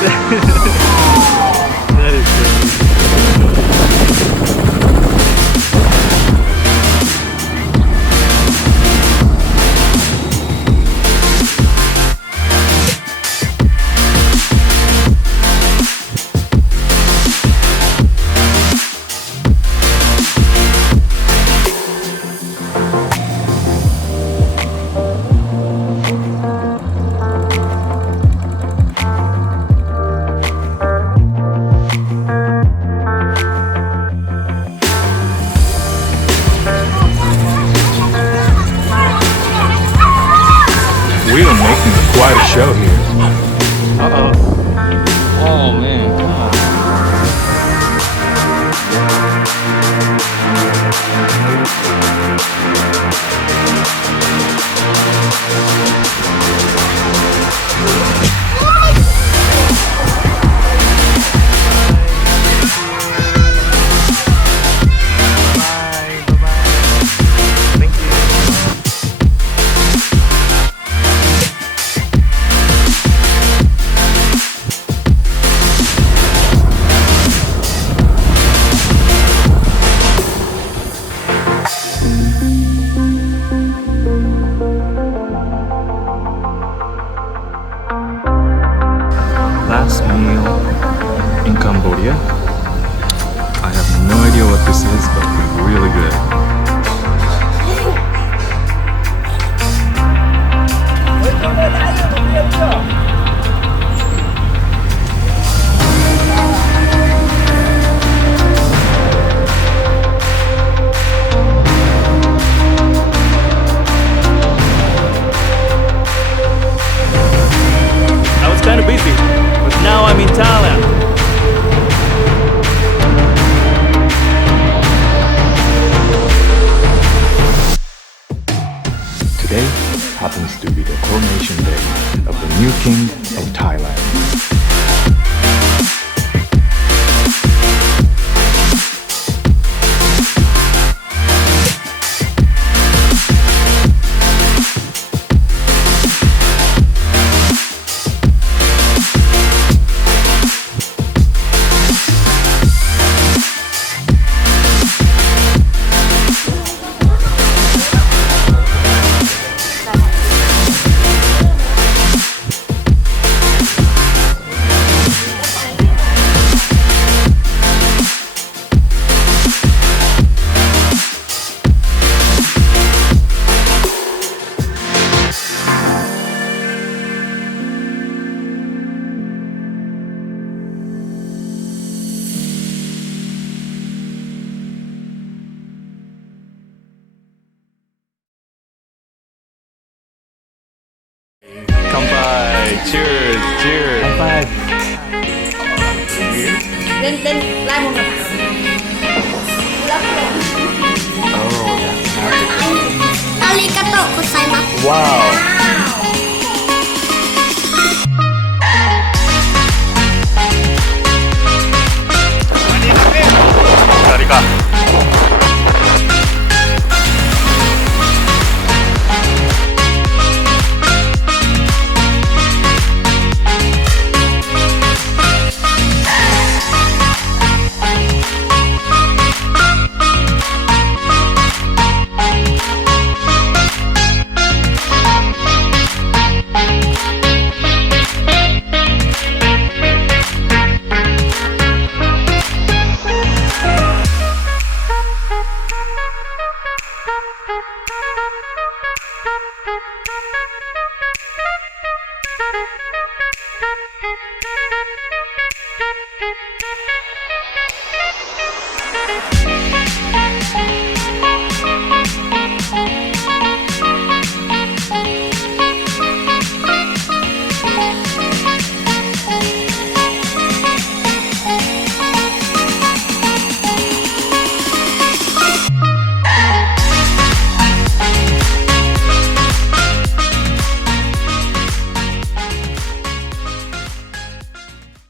That is good. We are making quite a show here. Uh-oh. Oh, man. Last meal in Cambodia. I have no idea what this is, but it's really good. I was kind of busy, but now I'm in Thailand. Today happens to be the coronation day of the new king of Thailand. Come by. Cheers. Cheers. High five. Lên like một lần. Oh, that's magic. Arigato gozaimasu. Wow. Sarika.